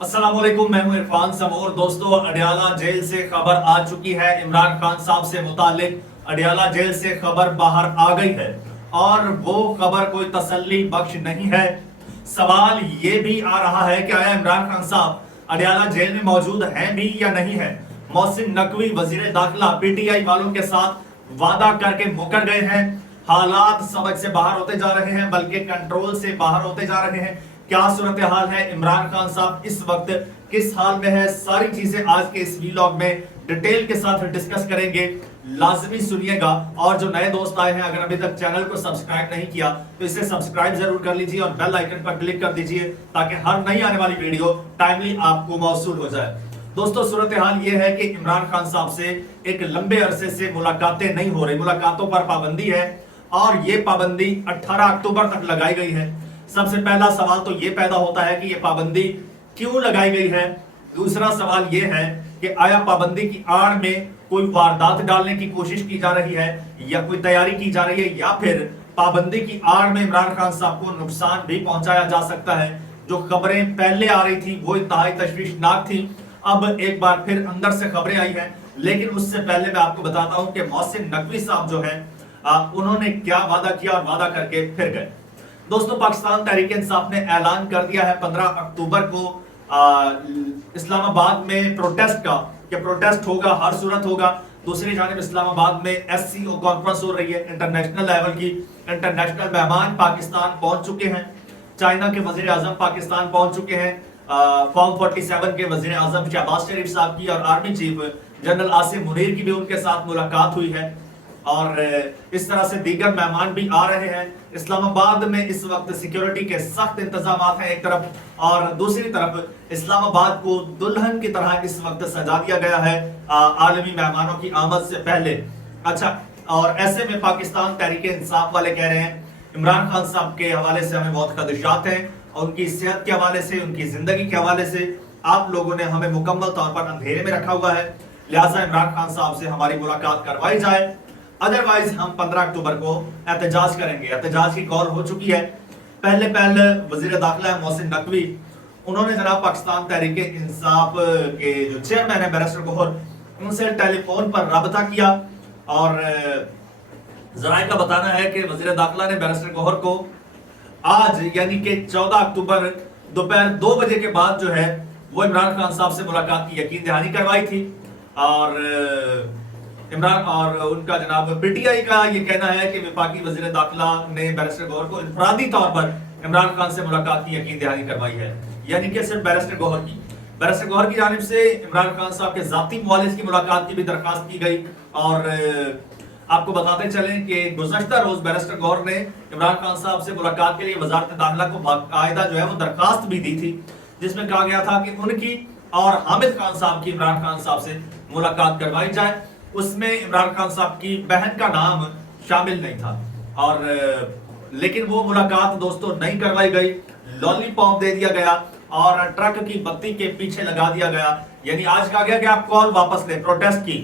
अस्सलाम वालेकुम, मैं हूं इरफान समोर। दोस्तों, अडियाला जेल से खबर आ चुकी है। इमरान खान साहब से मुतालिक अडियाला जेल से खबर बाहर आ गई है और वो खबर कोई तसल्ली बख्श नहीं है। सवाल ये भी आ रहा है कि आया इमरान खान साहब अडियाला जेल में मौजूद हैं भी या नहीं है। मोहसिन नकवी वजीर दाखिला पीटीआई वालों के साथ वादा करके मुकर गए हैं। हालात समझ से बाहर होते जा रहे हैं, बल्कि कंट्रोल से बाहर होते जा रहे हैं। क्या सूरत हाल है, इमरान खान साहब इस वक्त किस हाल में है, सारी चीजें आज के इस वीलॉग में डिटेल के साथ डिस्कस करेंगे। लाजमी सुनिएगा। और जो नए दोस्त आए हैं, अगर अभी तक चैनल को सब्सक्राइब नहीं किया तो इसे सब्सक्राइब जरूर कर लीजिए और बेल आइकन पर क्लिक कर दीजिए ताकि हर नई आने वाली वीडियो टाइमली आपको मौसूल हो जाए। दोस्तों, सूरत हाल ये है कि इमरान खान साहब से एक लंबे अरसे से मुलाकातें नहीं हो रही, मुलाकातों पर पाबंदी है और ये पाबंदी 18 अक्टूबर तक लगाई गई है। सबसे पहला सवाल तो ये पैदा होता है कि ये पाबंदी क्यों लगाई गई है। दूसरा सवाल ये है कि आया पाबंदी की आड़ में कोई वारदात डालने की कोशिश की जा रही है या कोई तैयारी की जा रही है, या फिर पाबंदी की आड़ में इमरान खान साहब को नुकसान भी पहुंचाया जा सकता है। जो खबरें पहले आ रही थी वो इंतहाई तशवीशनाक थी, अब एक बार फिर अंदर से खबरें आई हैं। लेकिन उससे पहले मैं आपको बताता हूं कि मोहसिन नकवी साहब जो हैं उन्होंने क्या वादा किया और वादा करके फिर गए। दोस्तों, पाकिस्तान तहरीक इंसाफ ने ऐलान कर दिया है 15 अक्टूबर को इस्लामाबाद में प्रोटेस्ट का, कि प्रोटेस्ट होगा, हर सूरत होगा। दूसरी जानिब इस्लामाबाद में एससीओ कॉन्फ्रेंस हो रही है इंटरनेशनल लेवल की। इंटरनेशनल मेहमान पाकिस्तान पहुंच चुके हैं। चाइना के वजीर आजम पाकिस्तान पहुंच चुके हैं। फॉर्म 47 के वजीर आजम शहबाज शरीफ साहब की और army chief general Asim Munir की भी उनके साथ मुलाकात हुई है और इस तरह से दीगर मेहमान भी आ रहे हैं। इस्लामाबाद में इस वक्त सिक्योरिटी के सख्त इंतजाम हैं एक तरफ, और दूसरी तरफ इस्लामाबाद को दुल्हन की तरह इस वक्त सजा दिया गया है आलमी मेहमानों की आमद से पहले। अच्छा, और ऐसे में पाकिस्तान तहरीक इंसाफ वाले कह रहे हैं इमरान खान साहब के हवाले से हमें बहुत खदशात हैं और उनकी सेहत के हवाले से, उनकी जिंदगी के हवाले से आप लोगों ने हमें मुकम्मल तौर पर अंधेरे में रखा हुआ है, लिहाजा इमरान खान साहब से हमारी मुलाकात करवाई जाए, अदरवाइज हम 15 अक्टूबर को एहतजाज करेंगे। एहतजाज की कॉल हो चुकी है। पहले वजीर दाखिला मोहसिन नकवी, उन्होंने जनाब पाकिस्तान तहरीक इंसाफ के जो चेयरमैन है बैरिस्टर गौहर, उनसे टेलीफोन पर रब्ता किया और जराये का बताना है कि वजीर दाखिला ने बैरिस्टर गौहर को आज यानी कि 14 अक्टूबर दोपहर 2 बजे के बाद जो है वो इमरान खान साहब से मुलाकात की यकीन दहानी करवाई थी। और इमरान और उनका जनाब पीटीआई का ये कहना है कि वफाकी वजीर दाखिला ने बैरिस्टर गौहर को इनफरादी तौर पर इमरान खान से मुलाकात की यकीन दहानी करवाई है, यानी कि सिर्फ बैरिस्टर गौहर की। बैरिस्टर गौहर की जानिब से इमरान खान साहब के जाती मुआलिज की मुलाकात की भी दरखास्त की गई। और आपको बताते चलें कि गुज़श्ता रोज बैरिस्टर गौहर ने इमरान खान साहब से मुलाकात के लिए वजारत दाखिला को बाकायदा जो है वो दरखास्त भी दी थी, जिसमें कहा गया था कि उनकी और हामिद खान साहब की इमरान खान साहब से मुलाकात करवाई जाए। उसमें इमरान खान साहब की बहन का नाम शामिल नहीं था और लेकिन वो मुलाकात दोस्तों नहीं करवाई गई। लॉलीपॉप दे दिया गया और ट्रक की बत्ती के पीछे लगा दिया गया, यानी आज कहा गया कि आप कॉल वापस ले, प्रोटेस्ट की,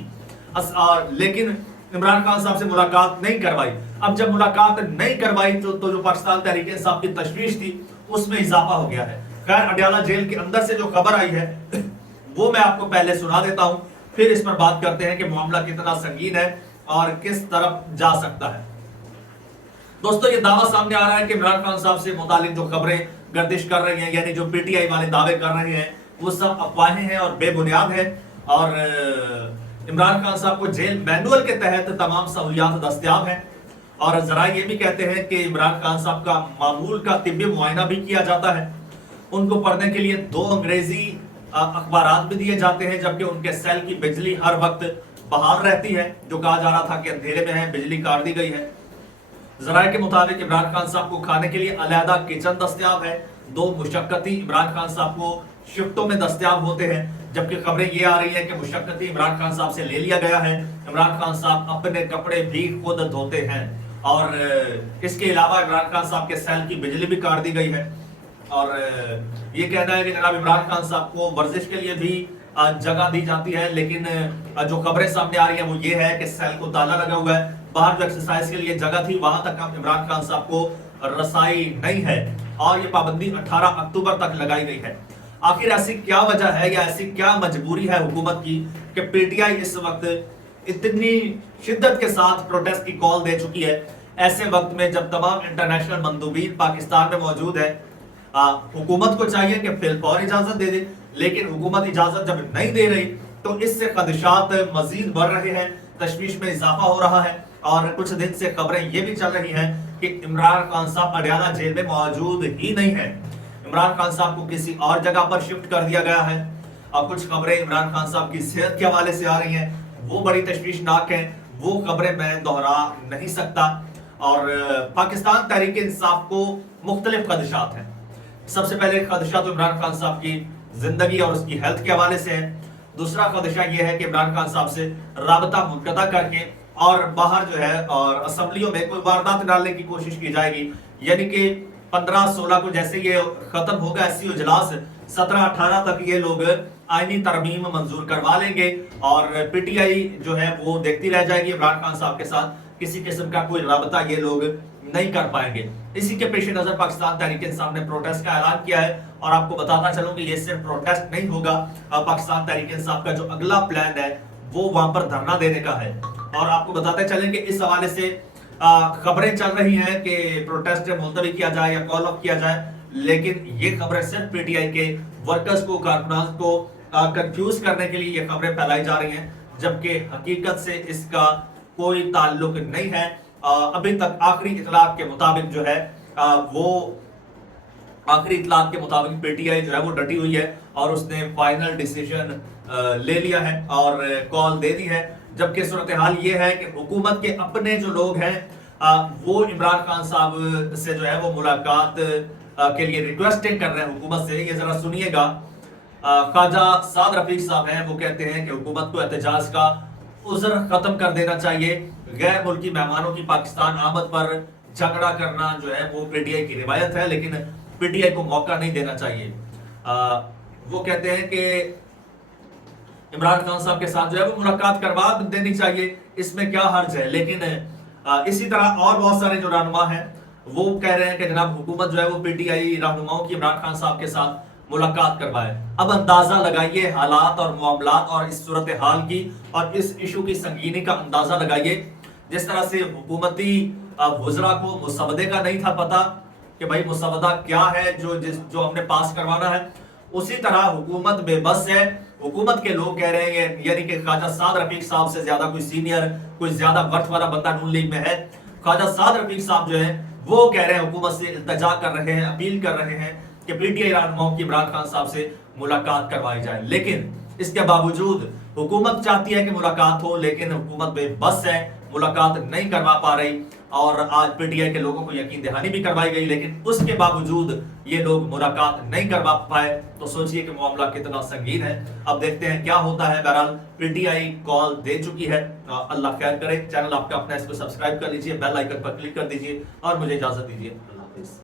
लेकिन इमरान खान साहब से मुलाकात नहीं करवाई। अब जब मुलाकात नहीं करवाई तो जो पाकिस्तान तहरीक इंसाफ की तशवीश थी उसमें इजाफा हो गया है। खैर, अडियाला जेल के अंदर से जो खबर आई है वो मैं आपको पहले सुना देता हूं, फिर इस पर बात करते हैं कि मामला कितना संगीन है और किस तरफ जा सकता है। दोस्तों, ये दावा सामने आ रहा है कि इमरान खान साहब से मुतालिक जो खबरें गर्दिश कर रही हैं, यानी जो पीटीआई वाले दावे कर रहे हैं, वो सब अफवाहें हैं और बेबुनियाद है। और इमरान खान साहब को जेल मैनुअल के तहत तमाम सहूलियात दस्तयाब हैं और जरा ये भी कहते हैं कि इमरान खान साहब का मामूल का तिब्बी मुआयना भी किया जाता है। उनको पढ़ने के लिए 2 अंग्रेजी अखबारात भी दिए जाते हैं, जबकि उनके सेल की बिजली हर वक्त बहाल रहती है। जो कहा जा रहा था कि अंधेरे में है, बिजली काट दी गई है। जराये के मुताबिक इमरान खान साहब को खाने के लिए अलहदा किचन दस्तयाब है। 2 मुशक्कती इमरान खान साहब को शिफ्टों में दस्तयाब होते हैं, जबकि खबरें ये आ रही है कि मुशक्कती इमरान खान साहब से ले लिया गया है। इमरान खान साहब अपने कपड़े भी खुद धोते हैं और इसके अलावा इमरान खान साहब के सेल की बिजली भी काट दी गई है। और ये कहना है कि जनाब इमरान खान साहब को वर्जिश के लिए भी जगह दी जाती है, लेकिन जो खबरें सामने आ रही है वो ये है कि सेल को ताला लगा हुआ है। बाहर जो एक्सरसाइज के लिए जगह थी वहां तक इमरान खान साहब को रसाई नहीं है और ये पाबंदी 18 अक्टूबर तक लगाई गई है। आखिर ऐसी क्या वजह है या ऐसी क्या मजबूरी है हुकूमत की कि पीटीआई इस वक्त इतनी शिद्दत के साथ प्रोटेस्ट की कॉल दे चुकी है, ऐसे वक्त में जब तमाम इंटरनेशनल मंदूबीन पाकिस्तान में मौजूद है। हुकूमत को चाहिए कि फिलफौर इजाजत दे दे, लेकिन हुकूमत इजाजत जब नहीं दे रही तो इससे खदशात मजीद बढ़ रहे हैं, तशवीश में इजाफा हो रहा है। और कुछ दिन से खबरें ये भी चल रही हैं कि इमरान खान साहब अडयाला जेल में मौजूद ही नहीं है, इमरान खान साहब को किसी और जगह पर शिफ्ट कर दिया गया है। और कुछ खबरें इमरान खान साहब की सेहत के हवाले से आ रही हैं, वो बड़ी तशवीशनाक हैं, वो खबरें मैं दोहरा नहीं सकता। और पाकिस्तान तहरीक इंसाफ को मुख्तलिफ खदशात हैं। सबसे पहले खदशा तो इमरान खान साहब की जिंदगी और उसकी हेल्थ के हवाले से है। दूसरा खदशा यह है कि इमरान खान साहब से राबता मुनक़ता करके और बाहर जो है और असम्बलियों में कोई वारदात डालने की कोशिश की जाएगी, यानी कि 15-16 को जैसे ये खत्म होगा एससी इजलास, 17-18 तक ये लोग आईनी तरमीम मंजूर करवा लेंगे और पीटीआई जो है वो देखती रह जाएगी। इमरान खान साहब के साथ किसी किस्म का कोई राबता ये लोग नहीं कर पाएंगे। इसी के पेश नजर पाकिस्तान तहरीक इंसाफ ने प्रोटेस्ट का ऐलान किया है। और आपको बताता चलूं कि ये सिर्फ प्रोटेस्ट नहीं होगा, पाकिस्तान तहरीक इंसाफ का जो अगला प्लान है वो वहां पर धरना देने का है। और आपको बताते चलेंगे इस हवाले से खबरें चल रही हैं कि प्रोटेस्ट मुलतवी किया जाए या कॉल ऑफ किया जाए, लेकिन ये खबरें सिर्फ पीटीआई के वर्कर्स को, कारकुनान को कंफ्यूज करने के लिए ये खबरें फैलाई जा रही हैं, जबकि हकीकत से इसका कोई ताल्लुक नहीं है। अभी तक आखिरी इतलाक के मुताबिक जो है वो आखिरी इतलाक के मुताबिक पीटीआई जो है वो डटी हुई है और उसने फाइनल डिसीजन ले लिया है और कॉल दे दी है। जबकि सूरत हाल ये है कि हुकूमत के अपने जो लोग हैं वो इमरान खान साहब से जो है वो मुलाकात के लिए रिक्वेस्टिंग कर रहे हैं हुकूमत से। ये जरा सुनिएगा। ख्वाजा साद रफीक साहब हैं, वो कहते हैं कि हुकूमत को एहतजाज का उज़्र खत्म कर देना चाहिए। गैर मुल्की मेहमानों की पाकिस्तान आमद पर झगड़ा करना जो है वो पीटीआई की रिवायत है, लेकिन पीटीआई को मौका नहीं देना चाहिए। वो कहते हैं कि इमरान खान साहब के साथ जो है वो मुलाकात करवा देनी चाहिए, इसमें क्या हर्ज है। लेकिन इसी तरह और बहुत सारे जो रहनुमा हैं वो कह रहे हैं कि जनाब हुकूमत जो है वो पीटीआई रहनुमाओं की इमरान खान साहब के साथ मुलाकात करवाए। अब अंदाजा लगाइए हालात और मामलात और इस सूरत हाल की और इस इशू की संगीनी का अंदाजा लगाइए। जिस तरह से हुकूमती वज़रा को मुसवदे का नहीं था पता कि भाई मुसवदा क्या है जो हमने पास करवाना है, उसी तरह हुकूमत बेबस है। हुकूमत के लोग कह रहे हैं, यानी कि ख्वाजा साद रफीक साहब से ज्यादा कोई सीनियर, कोई ज्यादा वर्थ वाला बंदा नून लीग में है। ख्वाजा साद रफीक साहब जो है वो कह रहे हैं, हुकूमत से इल्तजा कर रहे हैं, अपील कर रहे हैं कि पीटीआई रहनुमाओं की इमरान खान साहब से मुलाकात करवाई जाए। लेकिन इसके बावजूद हुकूमत चाहती है कि मुलाकात हो, लेकिन हुकूमत बेबस है, मुलाकात नहीं करवा पा रही। और आज पीटीआई के लोगों को यकीन दहानी भी करवाई गई, लेकिन उसके बावजूद ये लोग मुलाकात नहीं करवा पाए। तो सोचिए कि मामला कितना संगीन है। अब देखते हैं क्या होता है। बहरहाल पीटीआई कॉल दे चुकी है। अल्लाह खैर करे। चैनल आपका अपना, इसको सब्सक्राइब कर लीजिए, बेल आइकन पर क्लिक कर दीजिए और मुझे इजाजत दीजिए। अल्लाह हाफिज।